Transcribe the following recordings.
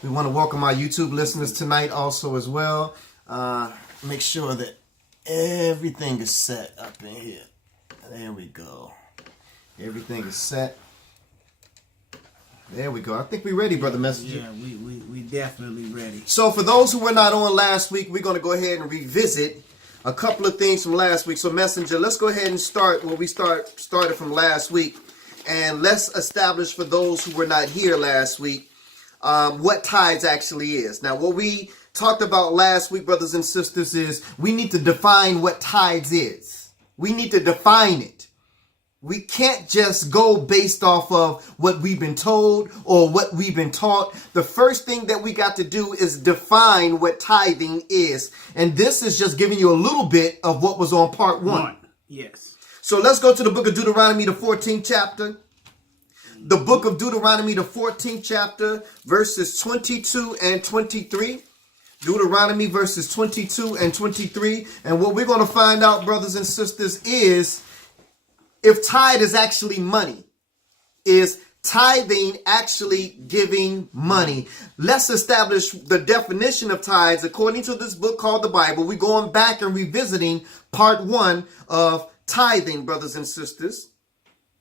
We want to welcome our YouTube listeners tonight also as well. Make sure that everything is set up in here. There we go. Everything is set. There we go. I think we're ready, Brother Messenger. Yeah, we definitely ready. So for those who were not on last week, we're going to go ahead and revisit a couple of things from last week. So Messenger, let's go ahead and start where we started from last week. And let's establish for those who were not here last week what tithes actually is. Now, what we talked about last week, brothers and sisters, is we need to define what tithes is. We need to define it. We can't just go based off of what we've been told or what we've been taught. The first thing that we got to do is define what tithing is. And this is just giving you a little bit of what was on part one. Yes. So let's go to the book of Deuteronomy, the 14th chapter. The book of Deuteronomy, the 14th chapter, verses 22 and 23. Deuteronomy verses 22 and 23. And what we're going to find out, brothers and sisters, is if tithe is actually money. Is tithing actually giving money? Let's establish the definition of tithes according to this book called the Bible. We're going back and revisiting part one of tithing, brothers and sisters.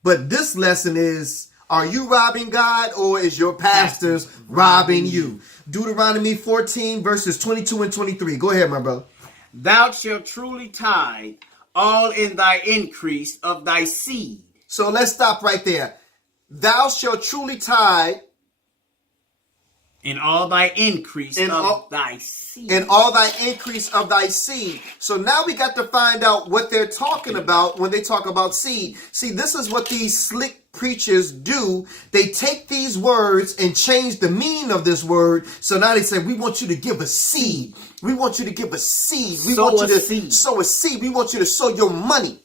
But this lesson is, are you robbing God or is your pastors robbing you? Deuteronomy 14 verses 22 and 23. Go ahead, my brother. Thou shalt truly tithe all in thy increase of thy seed. So let's stop right there. Thou shalt truly tithe in all thy increase of thy seed. In all thy increase of thy seed. So now we got to find out what they're talking about when they talk about seed. See, this is what these slick preachers do. They take these words and change the meaning of this word. So now they say, we want you to give a seed. We want you to give a seed. We want you to sow a seed. We want you to sow your money.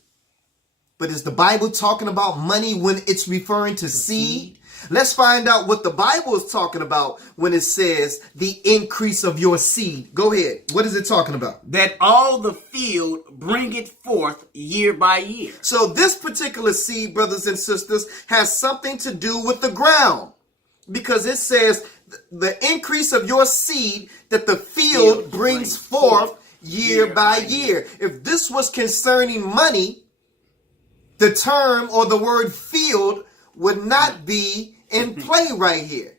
But is the Bible talking about money when it's referring to seed? Let's find out what the Bible is talking about when it says the increase of your seed. Go ahead. What is it talking about? That all the field bring it forth year by year. So this particular seed, brothers and sisters, has something to do with the ground. Because it says the increase of your seed that the field brings forth year by year. If this was concerning money, the term or the word field would not be in play right here.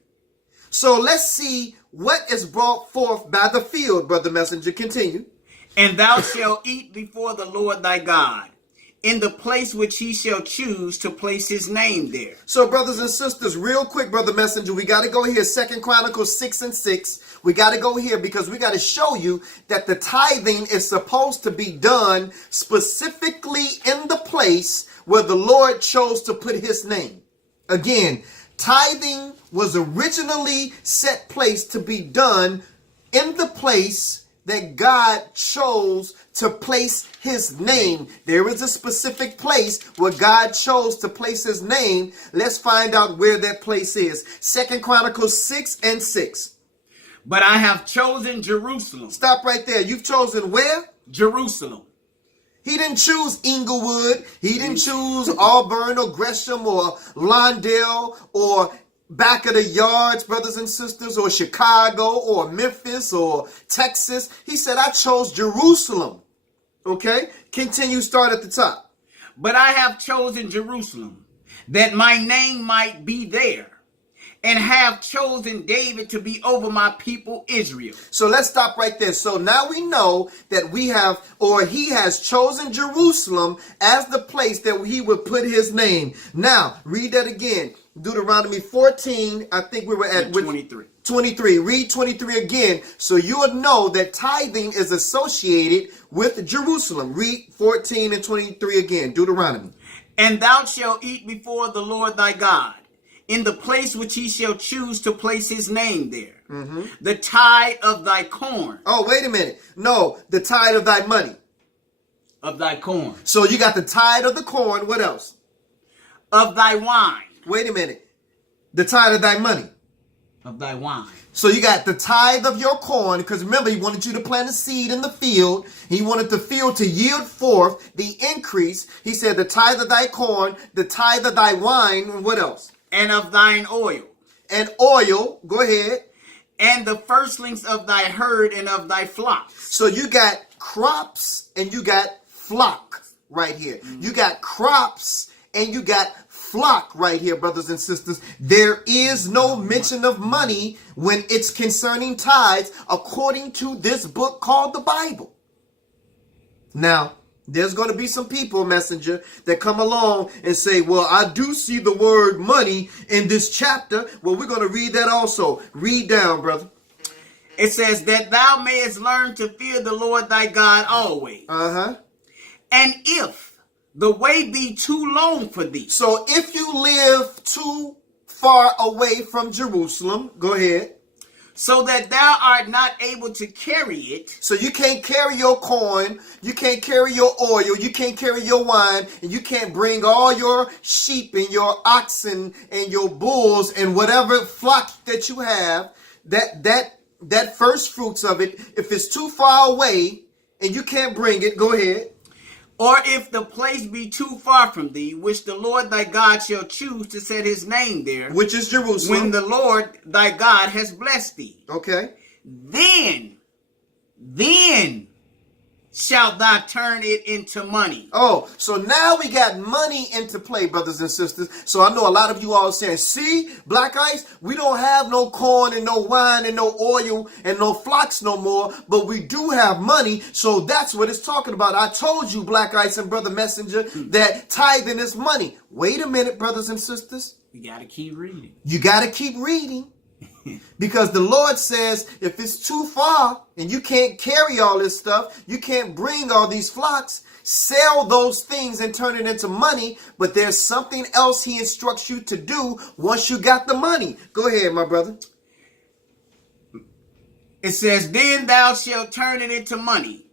So let's see what is brought forth by the field, Brother Messenger. Continue. And thou shalt eat before the Lord thy God in the place which he shall choose to place his name there. So, brothers and sisters, real quick, Brother Messenger, we got to go here. 2 Chronicles 6 and 6. We got to go here because we got to show you that the tithing is supposed to be done specifically in the place where the Lord chose to put his name. Again, tithing was originally set place to be done in the place that God chose to place his name. There is a specific place where God chose to place his name. Let's find out where that place is. 2 Chronicles 6 and 6. But I have chosen Jerusalem. Stop right there. You've chosen where? Jerusalem. He didn't choose Inglewood. He didn't choose Auburn or Gresham or Lawndale or back of the yards, brothers and sisters, or Chicago or Memphis or Texas. He said, I chose Jerusalem. Okay? Continue, start at the top. But I have chosen Jerusalem, that my name might be there, and have chosen David to be over my people Israel. So let's stop right there. So now we know that we have, or he has chosen Jerusalem as the place that he would put his name. Now, read that again. Deuteronomy 14, I think we were at 23. 23. Read 23 again, so you will know that tithing is associated with Jerusalem. Read 14 and 23 again, Deuteronomy. And thou shalt eat before the Lord thy God, in the place which he shall choose to place his name there. The tithe of thy corn. Oh, wait a minute. No, the tithe of thy money. Of thy corn. So you got the tithe of the corn. What else? Of thy wine. Wait a minute. The tithe of thy money. Of thy wine. So you got the tithe of your corn, because remember, he wanted you to plant a seed in the field. He wanted the field to yield forth the increase. He said the tithe of thy corn, the tithe of thy wine, and what else? And of thine oil. And oil, go ahead. and the firstlings of thy herd and of thy flocks. So you got crops and you got flock right here. You got crops and you got flock right here, brothers and sisters. There is no mention of money when it's concerning tithes according to this book called the Bible. Now, there's going to be some people, messenger, that come along and say, well, I do see the word money in this chapter. Well, we're going to read that also. Read down, brother. It says that thou mayest learn to fear the Lord thy God always. Uh-huh. And if the way be too long for thee. So if you live too far away from Jerusalem, go ahead. So that thou art not able to carry it. So you can't carry your corn, you can't carry your oil, you can't carry your wine, and you can't bring all your sheep and your oxen and your bulls and whatever flock that you have, that first fruits of it, if it's too far away and you can't bring it, go ahead. Or if the place be too far from thee, which the Lord thy God shall choose to set his name there, Which is Jerusalem. when the Lord thy God has blessed thee, Okay. then shalt thou turn it into money. Oh, so now we got money into play, brothers and sisters. So I know a lot of you all saying, see, Black Ice, we don't have no corn and no wine and no oil and no flocks no more, but we do have money. So that's what it's talking about. I told you, Black Ice and Brother Messenger, that tithing is money. Wait a minute, brothers and sisters. We got to keep reading. You got to keep reading. Because the Lord says if it's too far and you can't carry all this stuff, you can't bring all these flocks, sell those things and turn it into money. But there's something else he instructs you to do once you got the money. Go ahead, my brother. It says, then thou shalt turn it into money,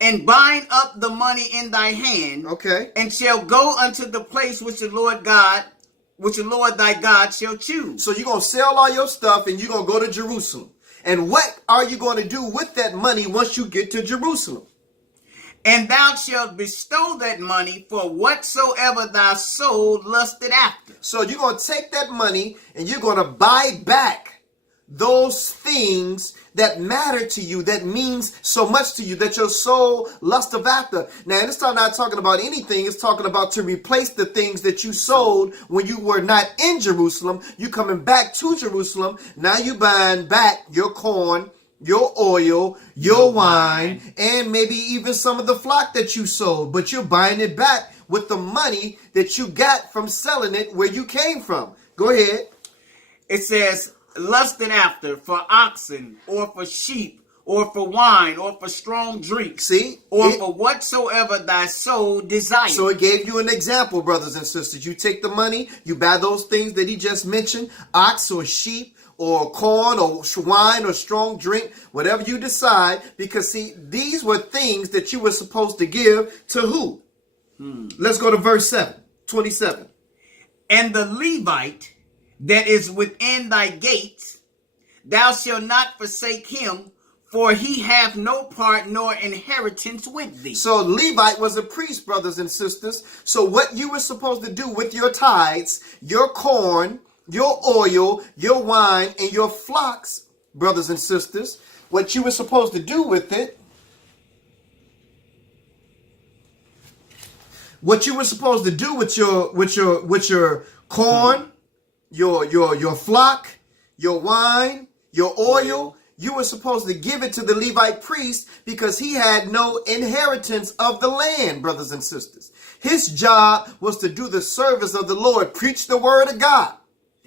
and bind up the money in thy hand, Okay. and shall go unto the place which the Lord thy God shall choose. So you're going to sell all your stuff and you're going to go to Jerusalem. And what are you going to do with that money once you get to Jerusalem? And thou shalt bestow that money for whatsoever thy soul lusted after. So you're going to take that money and you're going to buy back those things that matter to you, that means so much to you, that your soul lusteth after. Now, this time not talking about anything. It's talking about to replace the things that you sold when you were not in Jerusalem. You coming back to Jerusalem. Now you buying back your corn, your oil, your wine, and maybe even some of the flock that you sold. But you're buying it back with the money that you got from selling it where you came from. Go ahead. It says, lusted after for oxen, or for sheep, or for wine, or for strong drink. See? For whatsoever thy soul desires. So it gave you an example, brothers and sisters. You take the money, you buy those things that he just mentioned, ox or sheep, or corn, or wine, or strong drink, whatever you decide. Because, see, these were things that you were supposed to give to who? Let's go to verse 27. And the Levite that is within thy gates, thou shalt not forsake him, for he hath no part nor inheritance with thee. So Levite was a priest, brothers and sisters. So what you were supposed to do with your tithes, your corn, your oil, your wine, and your flocks, brothers and sisters, what you were supposed to do with it, what you were supposed to do with your corn, your flock, your wine, your oil, you were supposed to give it to the Levite priest because he had no inheritance of the land, brothers and sisters. His job was to do the service of the Lord, preach the word of God.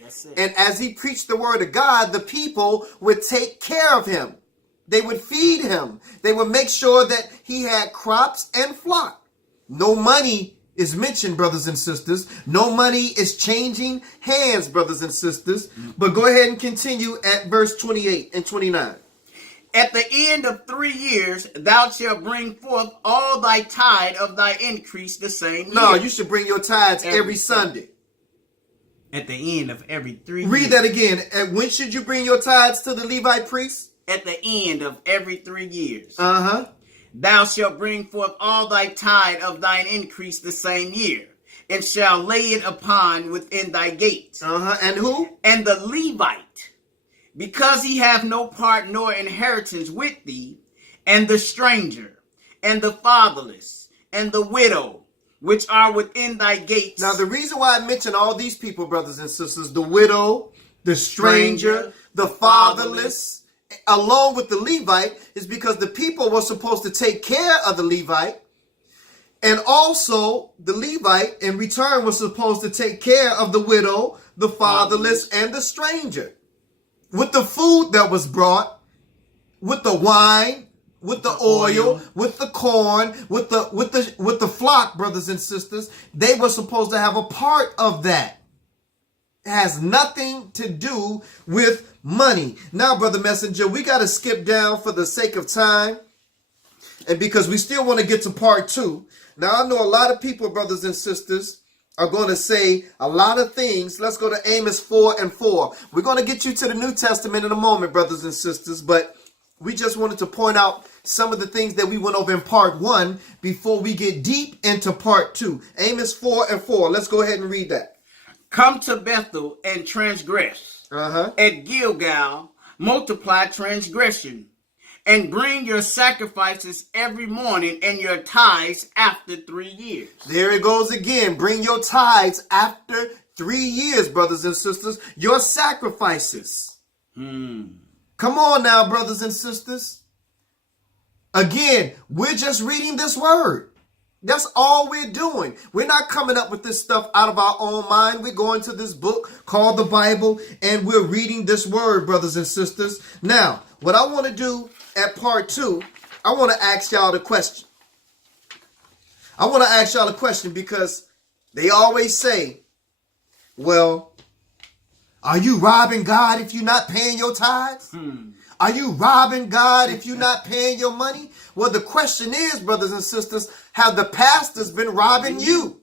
That's it. And as he preached the word of God, the people would take care of him. They would feed him. They would make sure that he had crops and flock. No money is mentioned, brothers and sisters. No money is changing hands, brothers and sisters. But go ahead and continue at verse 28 and 29. At the end of 3 years, thou shalt bring forth all thy tithe of thy increase the same year. No, you should bring your tithes every Sunday. At the end of every 3 years. Read that again. And when should you bring your tithes to the Levite priest? At the end of every 3 years. Uh-huh. Thou shalt bring forth all thy tithe of thine increase the same year, and shall lay it upon within thy gates. Uh-huh. And who? And the Levite because he hath no part nor inheritance with thee, and the stranger, and the fatherless, and the widow, which are within thy gates. Now, the reason why I mention all these people, brothers and sisters, the widow, the stranger, the fatherless, along with the Levite, is because the people were supposed to take care of the Levite. And also, the Levite, in return, was supposed to take care of the widow, the fatherless, and the stranger. With the food that was brought, with the wine, with the oil, with the corn, with the flock, brothers and sisters, they were supposed to have a part of that. It has nothing to do with money. Now, Brother Messenger, we got to skip down for the sake of time, and because we still want to get to part 2. Now, I know a lot of people, brothers and sisters, are going to say a lot of things. Let's go to Amos 4:4. We're going to get you to the New Testament in a moment, brothers and sisters, but we just wanted to point out some of the things that we went over in part 1 before we get deep into part 2. Amos 4:4. Let's go ahead and read that. Come to Bethel and transgress. At Gilgal, multiply transgression. And bring your sacrifices every morning and your tithes after 3 years. There it goes again. Bring your tithes after 3 years, brothers and sisters. Your sacrifices. Come on now, brothers and sisters. Again, we're just reading this word. That's all we're doing. We're not coming up with this stuff out of our own mind. We're going to this book called the Bible, and we're reading this word, brothers and sisters. Now, what I want to do at part 2, I want to ask y'all the question. I want to ask y'all a question because they always say, well, are you robbing God if you're not paying your tithes? Are you robbing God if you're not paying your money? Well, the question is, brothers and sisters, have the pastors been robbing you?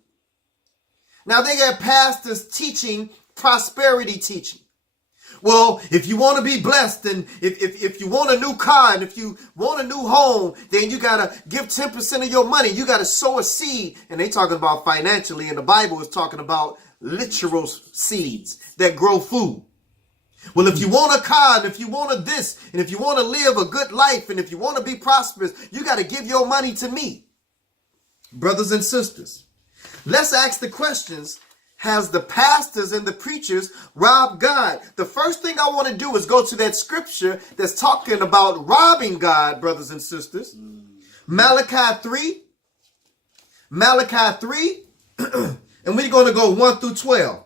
Now, they got pastors teaching prosperity teaching. Well, if you want to be blessed, and if you want a new car, and if you want a new home, then you got to give 10% of your money. You got to sow a seed. And they talking about financially, and the Bible is talking about literal seeds that grow food. Well, if you want a car, and if you want a this, and if you want to live a good life, and if you want to be prosperous, you got to give your money to me. Brothers and sisters, let's ask the questions. Has the pastors and the preachers robbed God? The first thing I want to do is go to that scripture that's talking about robbing God, brothers and sisters. Malachi 3. Malachi 3. And we're going to go 1 through 12.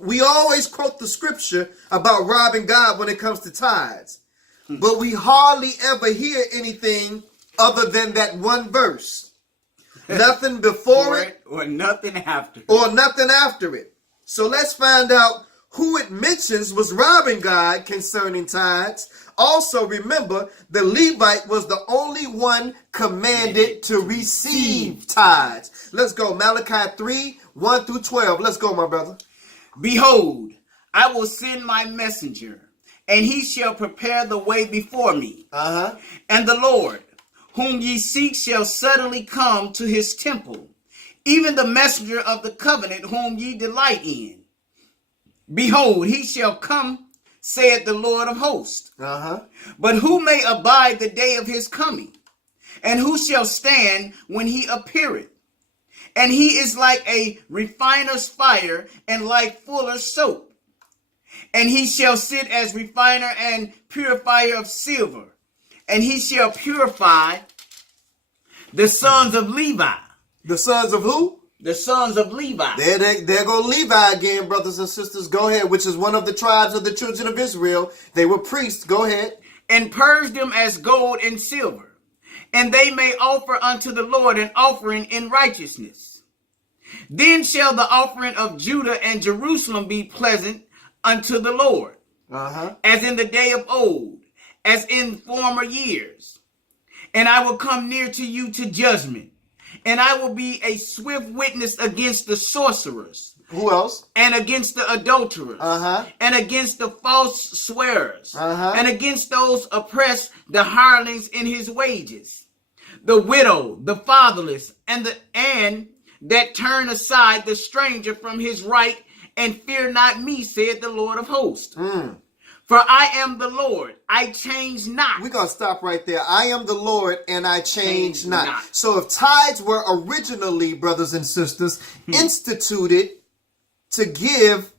We always quote the scripture about robbing God when it comes to tithes. But we hardly ever hear anything other than that one verse. Nothing before it or nothing after it. Or nothing after it. So let's find out who it mentions was robbing God concerning tithes. Also remember, the Levite was the only one commanded to receive tithes. Let's go. Malachi 3, 1 through 12. Let's go, my brother. Behold, I will send my messenger, and he shall prepare the way before me. And the Lord, whom ye seek, shall suddenly come to his temple, even the messenger of the covenant whom ye delight in. Behold, he shall come, saith the Lord of hosts. But who may abide the day of his coming? And who shall stand when he appeareth? And he is like a refiner's fire, and like fuller's soap. And he shall sit as refiner and purifier of silver. And he shall purify the sons of Levi. The sons of who? The sons of Levi. There go Levi again, brothers and sisters. Go ahead, which is one of the tribes of the children of Israel. They were priests. Go ahead. And purge them as gold and silver. And they may offer unto the Lord an offering in righteousness. Then shall the offering of Judah and Jerusalem be pleasant unto the Lord. As in the day of old, as in former years. And I will come near to you to judgment. And I will be a swift witness against the sorcerers. Who else? And against the adulterers. And against the false swearers. And against those oppressed, the hirelings in his wages. The widow, the fatherless, and that turn aside the stranger from his right, and fear not me, said the Lord of hosts. For I am the Lord, I change not. We're going to stop right there. I am the Lord and I change not. not. So if tithes were originally, brothers and sisters, instituted to give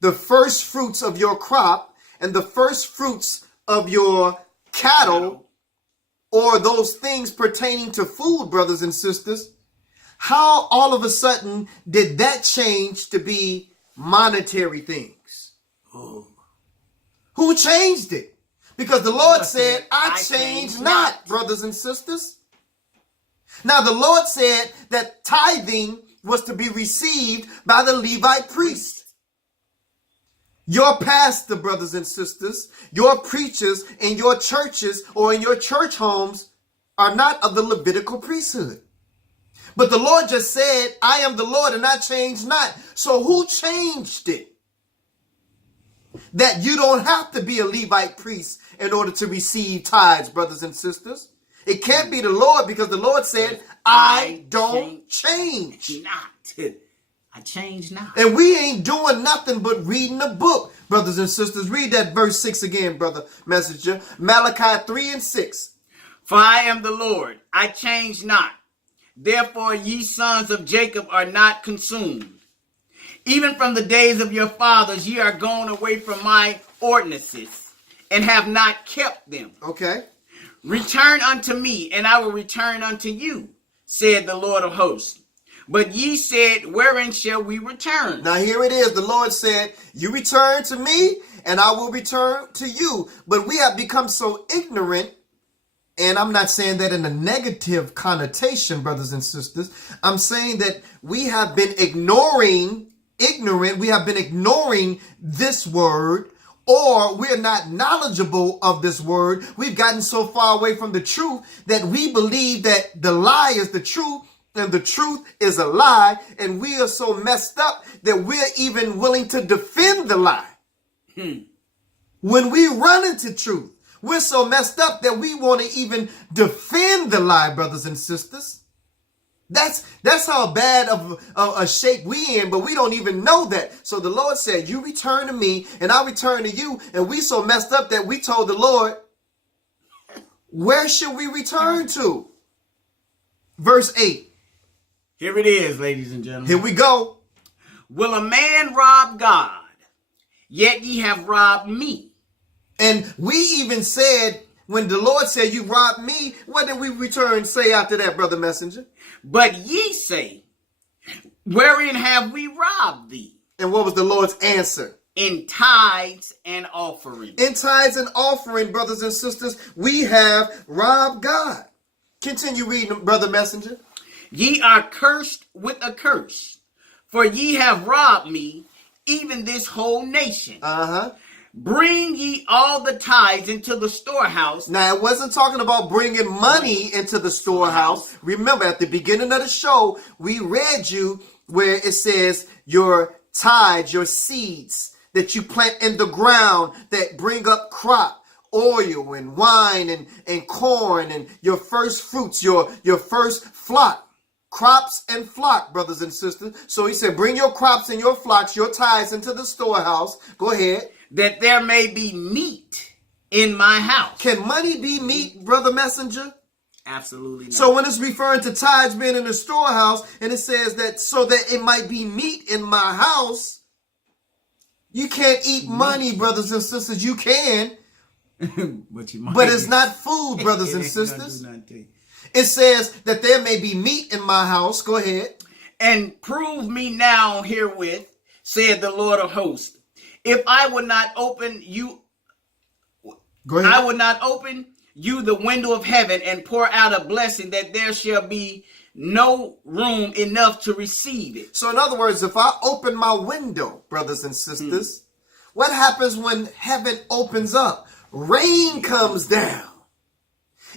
the first fruits of your crop and the first fruits of your cattle or those things pertaining to food, brothers and sisters, how all of a sudden did that change to be monetary things? Oh. Who changed it? Because the Lord said, I change not, brothers and sisters. Now, the Lord said that tithing was to be received by the Levite priest. Your pastor, brothers and sisters, your preachers in your churches or in your church homes are not of the Levitical priesthood. But the Lord just said, I am the Lord and I change not. So who changed it? That you don't have to be a Levite priest in order to receive tithes, brothers and sisters. It can't be the Lord because the Lord said, I don't change. Not. I change not. And we ain't doing nothing but reading the book, brothers and sisters. Read that verse 6 again, brother messenger. Malachi 3 and 6. For I am the Lord, I change not. Therefore ye sons of Jacob are not consumed. Even from the days of your fathers ye are gone away from my ordinances, and have not kept them. Okay. Return unto me, and I will return unto you, said the Lord of hosts. But ye said, wherein shall we return? Now here it is. The Lord said, you return to me, and I will return to you. But we have become so ignorant. And I'm not saying that in a negative connotation, brothers and sisters. I'm saying that we have been ignoring this word, or we're not knowledgeable of this word. We've gotten so far away from the truth that we believe that the lie is the truth and the truth is a lie. And we are so messed up that we're even willing to defend the lie. When we run into truth, we're so messed up that we want to even defend the lie, brothers and sisters. That's how bad of a shape we in, but we don't even know that. So the Lord said, you return to me and I return to you. And we so messed up that we told the Lord, where should we return to? Verse 8. Here it is, ladies and gentlemen. Here we go. Will a man rob God? Yet ye have robbed me. And we even said, when the Lord said, you robbed me, what did we return say after that, brother messenger? But ye say, wherein have we robbed thee? And what was the Lord's answer? In tithes and offerings. In tithes and offering, brothers and sisters, we have robbed God. Continue reading, brother messenger. Ye are cursed with a curse, for ye have robbed me, even this whole nation. Bring ye all the tithes into the storehouse. Now, it wasn't talking about bringing money into the storehouse. Remember, at the beginning of the show, we read you where it says your tithes, your seeds that you plant in the ground that bring up crop, oil and wine and corn and your first fruits, your first flock. Crops and flock, brothers and sisters. So he said, bring your crops and your flocks, your tithes into the storehouse. Go ahead. That there may be meat in my house. Can money be meat, brother messenger? Absolutely not. So when it's referring to tithes being in the storehouse, and it says that so that it might be meat in my house, you can't eat money, brothers and sisters. You can, but it's not food, brothers and sisters. It says that there may be meat in my house. Go ahead. And prove me now herewith, said the Lord of hosts, if I would not open you, I would not open you the window of heaven and pour out a blessing that there shall be no room enough to receive it. So in other words, if I open my window, brothers and sisters, what happens when heaven opens up? Rain comes down.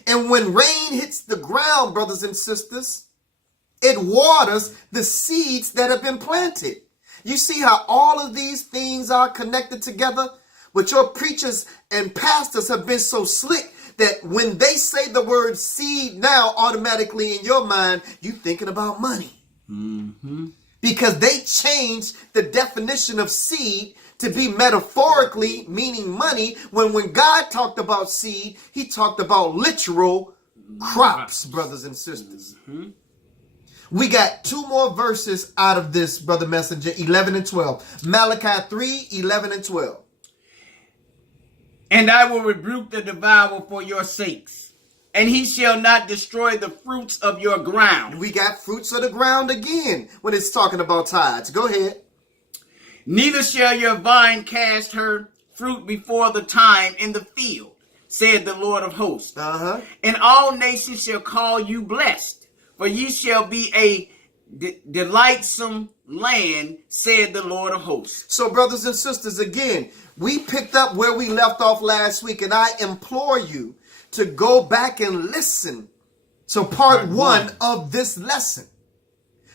And when rain hits the ground, brothers and sisters, it waters the seeds that have been planted. You see how all of these things are connected together? But your preachers and pastors have been so slick that when they say the word seed now, automatically in your mind, you thinking about money. Because they changed the definition of seed to be metaphorically meaning money, when God talked about seed, he talked about literal crops, brothers and sisters. We got two more verses out of this, Brother Messenger, 11 and 12. Malachi 3, 11 and 12. And I will rebuke the devourer for your sakes, and he shall not destroy the fruits of your ground. We got fruits of the ground again when it's talking about tithes. Go ahead. Neither shall your vine cast her fruit before the time in the field, said the Lord of hosts. And all nations shall call you blessed, for ye shall be a delightsome land, said the Lord of hosts. So, brothers and sisters, again, we picked up where we left off last week, and I implore you to go back and listen to part one of this lesson.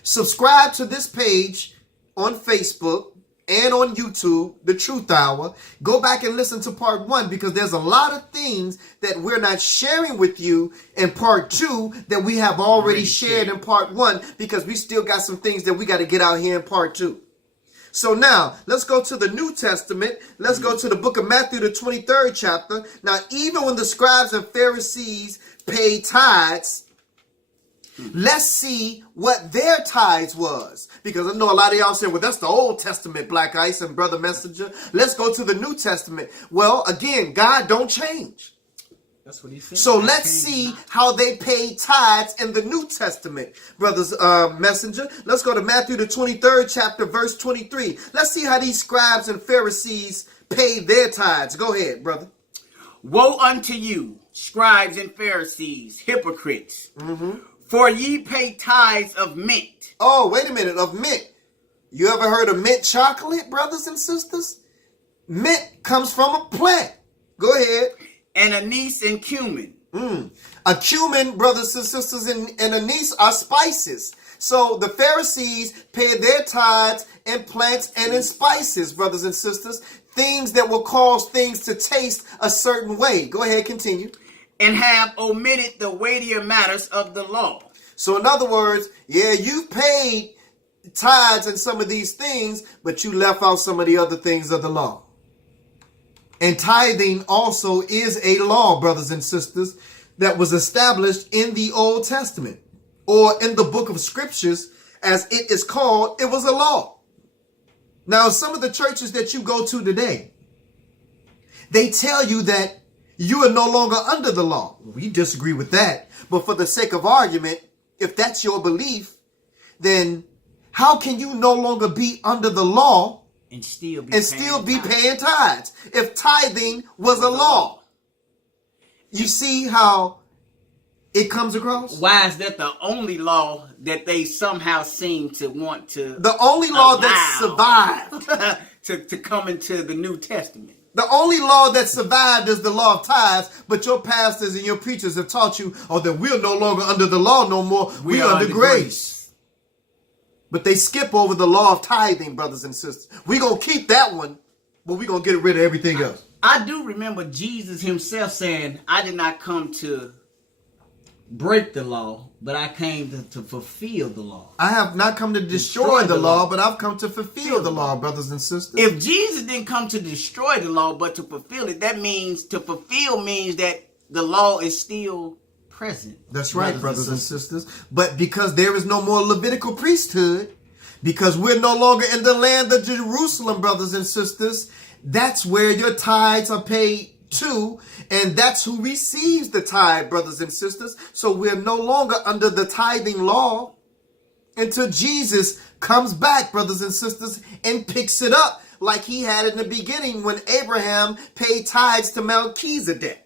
Subscribe to this page on Facebook and on YouTube, The Truth Hour. Go back and listen to part one, because there's a lot of things that we're not sharing with you in part two that we have already shared in part one, because we still got some things that we got to get out here in part two. So now, let's go to the New Testament. Let's go to the book of Matthew, the 23rd chapter. Now, even when the scribes and Pharisees paid tithes, let's see what their tithes was. Because I know a lot of y'all say, well, that's the Old Testament, Black Ice and Brother Messenger. Let's go to the New Testament. Well, again, God don't change. That's what he said. So let's see how they paid tithes in the New Testament, brothers, Messenger. Let's go to Matthew, the 23rd chapter, verse 23. Let's see how these scribes and Pharisees paid their tithes. Go ahead, brother. Woe unto you, scribes and Pharisees, hypocrites, for ye pay tithes of mint. Oh, wait a minute, of mint. You ever heard of mint chocolate, brothers and sisters? Mint comes from a plant. Go ahead. And anise and cumin. A cumin, brothers and sisters, and anise are spices. So the Pharisees paid their tithes in plants and in spices, brothers and sisters. Things that will cause things to taste a certain way. Go ahead, continue. And have omitted the weightier matters of the law. So in other words, yeah, you paid tithes in some of these things, but you left out some of the other things of the law. And tithing also is a law, brothers and sisters, that was established in the Old Testament, or in the book of scriptures, as it is called. It was a law. Now, some of the churches that you go to today, they tell you that you are no longer under the law. We disagree with that. But for the sake of argument, if that's your belief, then how can you no longer be under the law and still be paying tithes if tithing was a law? You see how it comes across? Why is that the only law that they somehow seem to want to the only law that survived to come into the New Testament? The only law that survived is the law of tithes, but your pastors and your preachers have taught you, oh, that we're no longer under the law no more. We are under grace. But they skip over the law of tithing, brothers and sisters. We're going to keep that one, but we're going to get rid of everything else. I do remember Jesus himself saying, I did not come to break the law, but I came to fulfill the law. I have not come to destroy the law, but I've come to fulfill the law, brothers and sisters. If Jesus didn't come to destroy the law, but to fulfill it, that means to fulfill means that the law is still present. That's right, brothers and sisters. But because there is no more Levitical priesthood, because we're no longer in the land of Jerusalem, brothers and sisters, that's where your tithes are paid to, and that's who receives the tithe, brothers and sisters. So we're no longer under the tithing law until Jesus comes back, brothers and sisters, and picks it up like he had in the beginning when Abraham paid tithes to Melchizedek.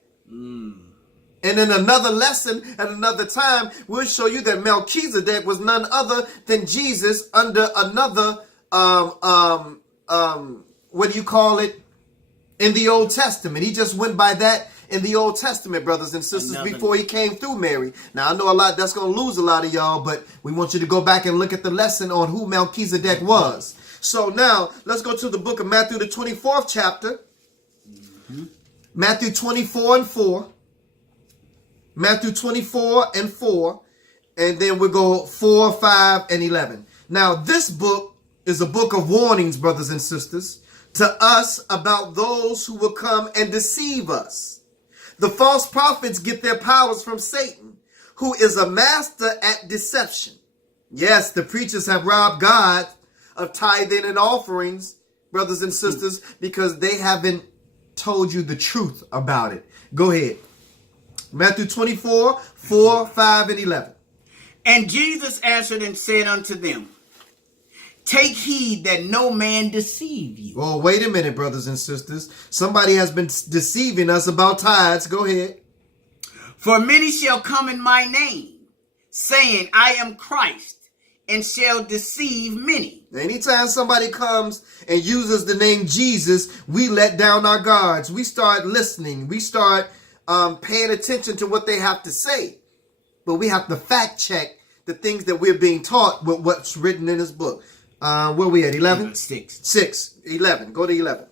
And in another lesson at another time, we'll show you that Melchizedek was none other than Jesus under another, what do you call it? In the Old Testament. He just went by that in the Old Testament, brothers and sisters, before he came through Mary. Now, I know a lot, that's going to lose a lot of y'all, but we want you to go back and look at the lesson on who Melchizedek was. So now, let's go to the book of Matthew, the 24th chapter. Matthew 24 and 4. Matthew 24 and 4. And then we'll go 4, 5, and 11. Now, this book is a book of warnings, brothers and sisters, to us about those who will come and deceive us. The false prophets get their powers from Satan, who is a master at deception. Yes, the preachers have robbed God of tithing and offerings, brothers and sisters, because they haven't told you the truth about it. Go ahead. Matthew 24, 4, 5, and 11. And Jesus answered and said unto them, take heed that no man deceive you. Oh, wait a minute, brothers and sisters. Somebody has been deceiving us about tithes. Go ahead. For many shall come in my name, saying, I am Christ, and shall deceive many. Anytime somebody comes and uses the name Jesus, we let down our guards. We start listening. We start paying attention to what they have to say. But we have to fact check the things that we're being taught with what's written in this book. Where we at? 11? 6. 11. Go to 11.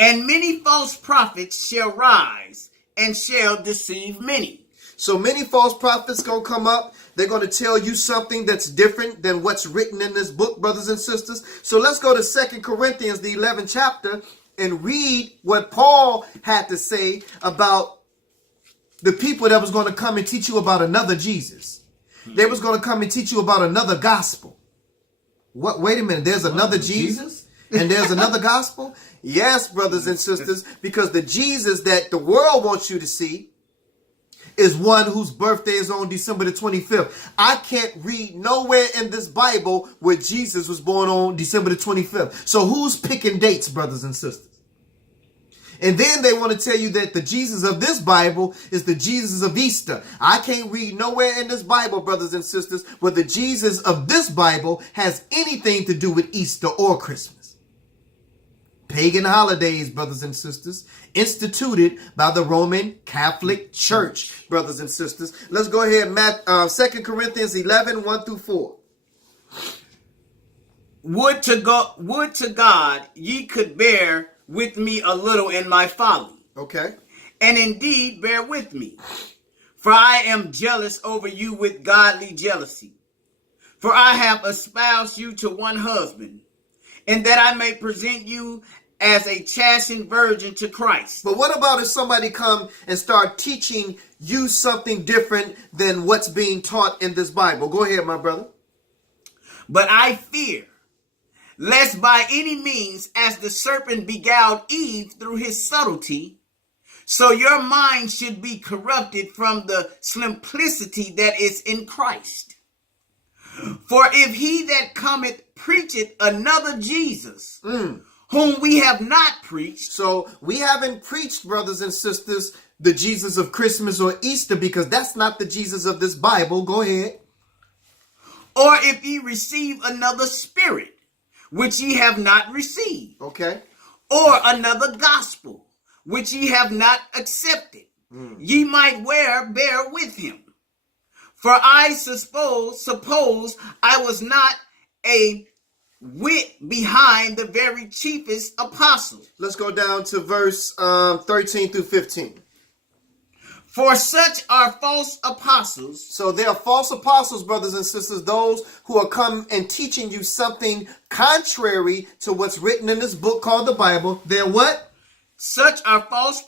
And many false prophets shall rise and shall deceive many. So many false prophets going to come up. They're going to tell you something that's different than what's written in this book, brothers and sisters. So let's go to 2 Corinthians, the 11th chapter, and read what Paul had to say about the people that was going to come and teach you about another Jesus. They was going to come and teach you about another gospel. What? Wait a minute. There's another Jesus and there's another gospel? Yes, brothers and sisters, because the Jesus that the world wants you to see is one whose birthday is on December the 25th. I can't read nowhere in this Bible where Jesus was born on December the 25th. So who's picking dates, brothers and sisters? And then they want to tell you that the Jesus of this Bible is the Jesus of Easter. I can't read nowhere in this Bible, brothers and sisters, where the Jesus of this Bible has anything to do with Easter or Christmas. Pagan holidays, brothers and sisters, instituted by the Roman Catholic Church, brothers and sisters. Let's go ahead, 2 Corinthians 11, 1 through 4. Would to God ye could bear with me a little in my folly. Okay. And indeed bear with me. For I am jealous over you with godly jealousy. For I have espoused you to one husband, and that I may present you as a chastened virgin to Christ. But what about if somebody come and start teaching you something different than what's being taught in this Bible? Go ahead, my brother. But I fear, lest by any means, as the serpent beguiled Eve through his subtlety, so your mind should be corrupted from the simplicity that is in Christ. For if he that cometh preacheth another Jesus, whom we have not preached. So we haven't preached, brothers and sisters, the Jesus of Christmas or Easter, because that's not the Jesus of this Bible. Go ahead. Or if ye receive another spirit, which ye have not received. Okay. Or another gospel, which ye have not accepted. Ye might bear with him. For I suppose I was not a whit behind the very chiefest apostle. Let's go down to verse 13 through 15. For such are false apostles. So there are false apostles, brothers and sisters, those who are come and teaching you something contrary to what's written in this book called the Bible. They're what? Such are false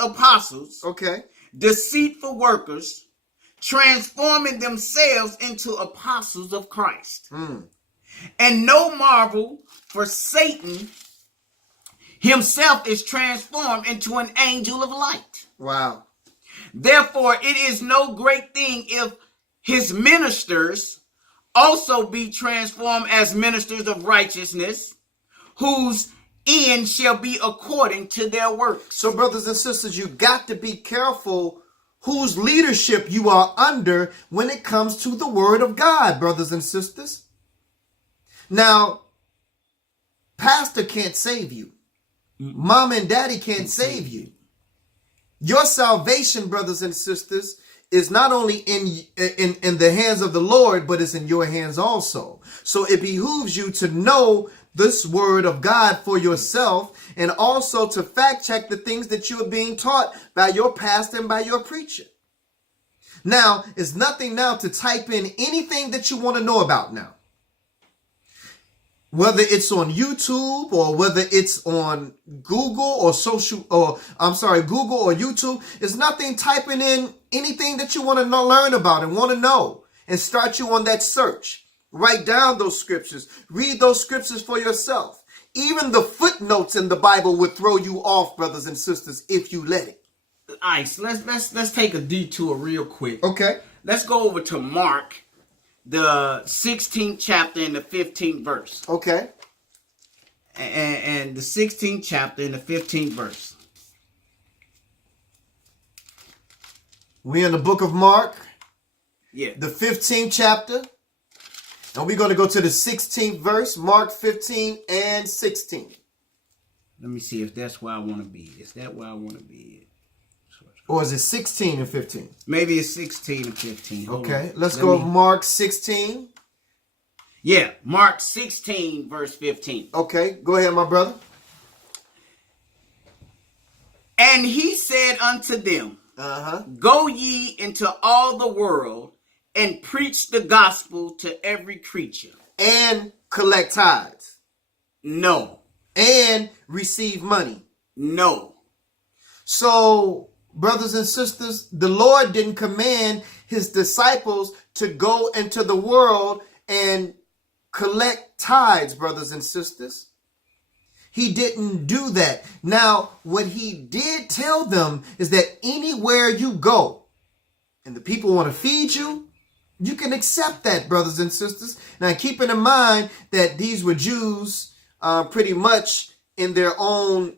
apostles. Okay. Deceitful workers, transforming themselves into apostles of Christ. And no marvel, for Satan himself is transformed into an angel of light. Wow. Therefore, it is no great thing if his ministers also be transformed as ministers of righteousness, whose end shall be according to their works. So, brothers and sisters, you got to be careful whose leadership you are under when it comes to the word of God, brothers and sisters. Now, pastor can't save you. Mom and daddy can't save you. Your salvation, brothers and sisters, is not only in the hands of the Lord, but it's in your hands also. So it behooves you to know this word of God for yourself, and also to fact check the things that you are being taught by your pastor and by your preacher. Now, it's nothing now to type in anything that you want to know about now. whether it's on YouTube or whether it's on Google or Google or YouTube, it's nothing typing in anything that you want to learn about and want to know and start you on that search. Write down those scriptures. Read those scriptures for yourself. Even the footnotes in the Bible would throw you off, brothers and sisters, if you let it. All right, so let's take a detour real quick. Okay. Let's go over to Mark, the 16th chapter and the 15th verse. Okay. And the 16th chapter and the 15th verse. We're in the book of Mark. Yeah. The 15th chapter. And we're going to go to the 16th verse, Mark 15 and 16. Let me see if that's where I want to be. Is that where I want to be? Or is it 16 and 15? Maybe it's 16 and 15. Okay, let's go Mark 16. Yeah, Mark 16, verse 15. Okay, go ahead, my brother. And he said unto them, Go ye into all the world and preach the gospel to every creature. And collect tithes. No. And receive money. No. So, brothers and sisters, the Lord didn't command his disciples to go into the world and collect tithes, brothers and sisters. He didn't do that. Now, what he did tell them is that anywhere you go and the people want to feed you, you can accept that, brothers and sisters. Now, keeping in mind that these were Jews pretty much in their own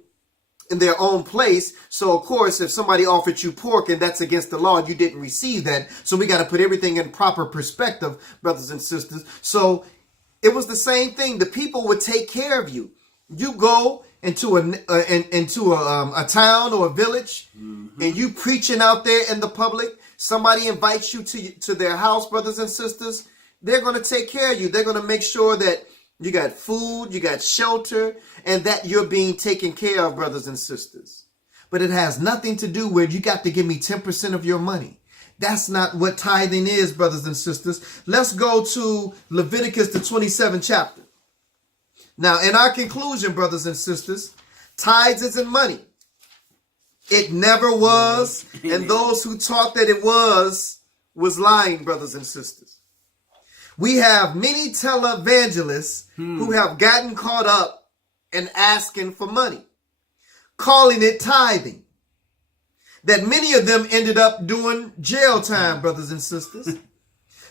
place. So, of course, if somebody offered you pork and that's against the law, you didn't receive that. So we got to put everything in proper perspective, brothers and sisters. So it was the same thing. The people would take care of you. You go into a town or a village, and you preaching out there in the public. Somebody invites you to their house, brothers and sisters. They're going to take care of you. They're going to make sure that you got food, you got shelter, and that you're being taken care of, brothers and sisters. But it has nothing to do with you got to give me 10% of your money. That's not what tithing is, brothers and sisters. Let's go to Leviticus, the 27th chapter. Now, in our conclusion, brothers and sisters, tithes isn't money. It never was, and those who taught that it was lying, brothers and sisters. We have many televangelists who have gotten caught up in asking for money, calling it tithing. That many of them ended up doing jail time, brothers and sisters.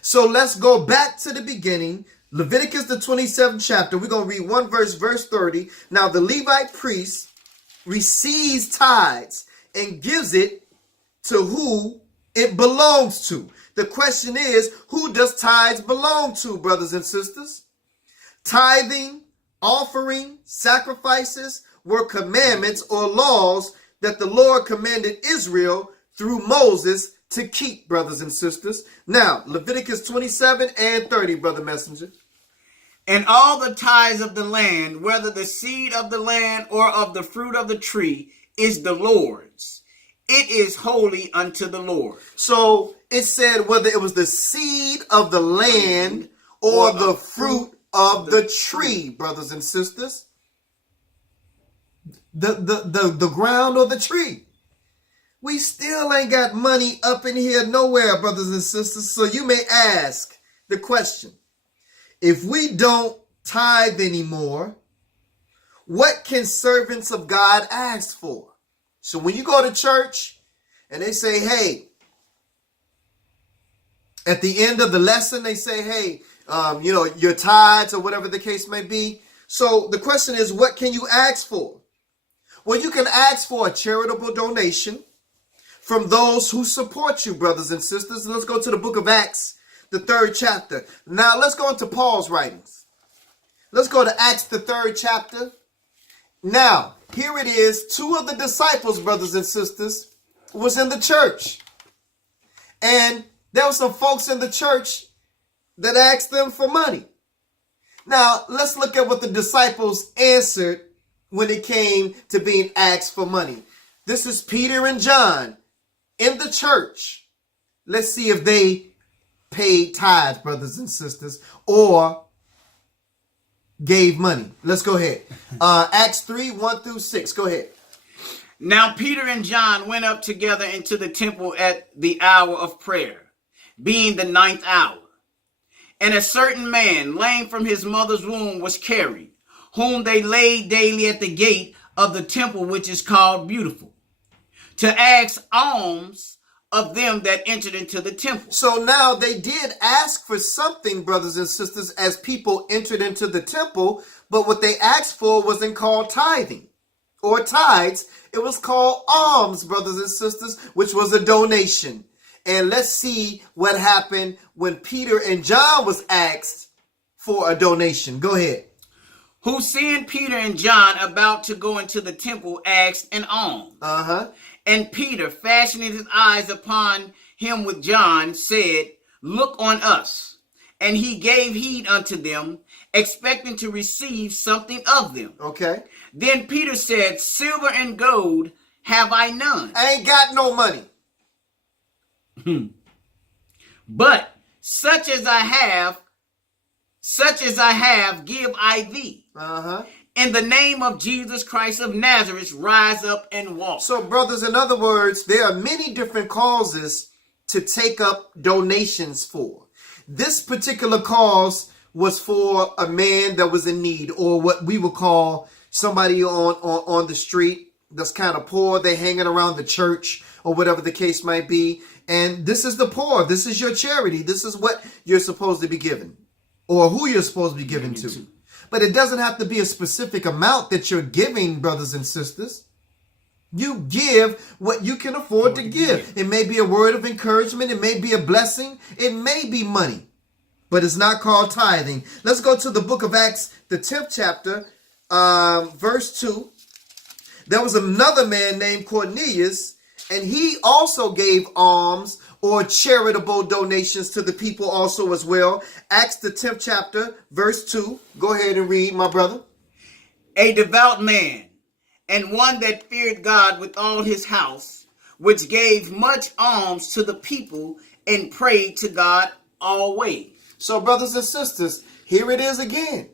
So let's go back to the beginning. Leviticus, the 27th chapter. We're going to read one verse, verse 30. Now the Levite priest receives tithes and gives it to who it belongs to. The question is, who does tithes belong to, brothers and sisters? Tithing, offering, sacrifices were commandments or laws that the Lord commanded Israel through Moses to keep, brothers and sisters. Now, Leviticus 27 and 30, brother messenger. And all the tithes of the land, whether the seed of the land or of the fruit of the tree, is the Lord's. It is holy unto the Lord. So it said whether it was the seed of the land or the fruit of the tree, brothers and sisters. The ground or the tree. We still ain't got money up in here nowhere, brothers and sisters. So you may ask the question, if we don't tithe anymore, what can servants of God ask for? So when you go to church and they say, hey, at the end of the lesson, they say, hey, your tithes or whatever the case may be. So the question is, what can you ask for? Well, you can ask for a charitable donation from those who support you, brothers and sisters. And let's go to the book of Acts, the 3rd chapter. Now let's go into Paul's writings. Let's go to Acts, the 3rd chapter. Now, here it is. 2 of the disciples, brothers and sisters, was in the church. And there were some folks in the church that asked them for money. Now, let's look at what the disciples answered when it came to being asked for money. This is Peter and John in the church. Let's see if they paid tithes, brothers and sisters, or gave money. Let's go ahead. Acts 3, 1 through 6. Go ahead. Now Peter and John went up together into the temple at the hour of prayer, being the 9th hour. And a certain man, lame from his mother's womb, was carried, whom they laid daily at the gate of the temple, which is called Beautiful, to ask alms of them that entered into the temple. So now they did ask for something, brothers and sisters, as people entered into the temple, but what they asked for wasn't called tithing or tithes. It was called alms, brothers and sisters, which was a donation. And let's see what happened when Peter and John was asked for a donation. Go ahead. Who, seeing Peter and John about to go into the temple, asked an alms. And Peter, fashioning his eyes upon him with John, said, Look on us. And he gave heed unto them, expecting to receive something of them. Okay. Then Peter said, Silver and gold have I none. I ain't got no money. But such as I have, give I thee. In the name of Jesus Christ of Nazareth, rise up and walk. So, brothers, in other words, there are many different causes to take up donations for. This particular cause was for a man that was in need, or what we would call somebody on the street that's kind of poor. They hanging around the church or whatever the case might be. And this is the poor. This is your charity. This is what you're supposed to be given, or who you're supposed to be given to. But it doesn't have to be a specific amount that you're giving, brothers and sisters. You give what you can afford to give. It may be a word of encouragement. It may be a blessing. It may be money. But it's not called tithing. Let's go to the book of Acts, the 10th chapter, verse 2. There was another man named Cornelius, and he also gave alms or charitable donations to the people also as well. Acts, the 10th chapter, verse 2. Go ahead and read, my brother. A devout man, and one that feared God with all his house, which gave much alms to the people and prayed to God always. So, brothers and sisters, here it is again.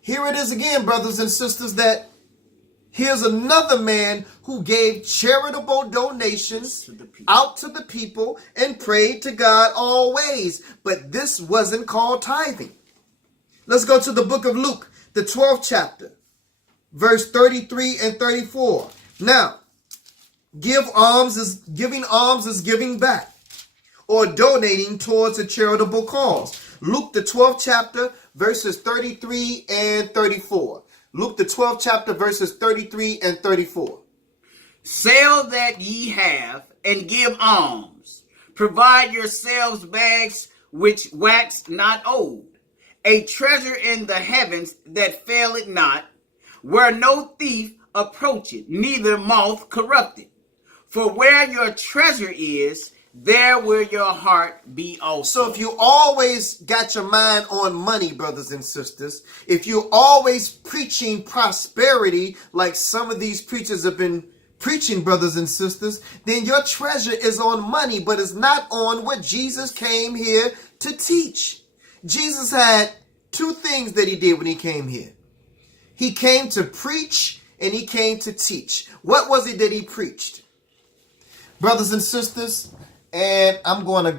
Here it is again, brothers and sisters, that here's another man who gave charitable donations out to the people and prayed to God always. But this wasn't called tithing. Let's go to the book of Luke, the 12th chapter, verse 33 and 34. Now, giving alms is giving back or donating towards a charitable cause. Luke, the 12th chapter, verses 33 and 34. Luke, the 12th chapter, verses 33 and 34. Sell that ye have, and give alms. Provide yourselves bags which wax not old, a treasure in the heavens that faileth not, where no thief approacheth, neither moth corrupted. For where your treasure is, there will your heart be also. So if you always got your mind on money, brothers and sisters, if you're always preaching prosperity like some of these preachers have been preaching, brothers and sisters, then your treasure is on money, but it's not on what Jesus came here to teach. Jesus had two things that he did when he came here. He came to preach and he came to teach. What was it that he preached? Brothers and sisters, and I'm going to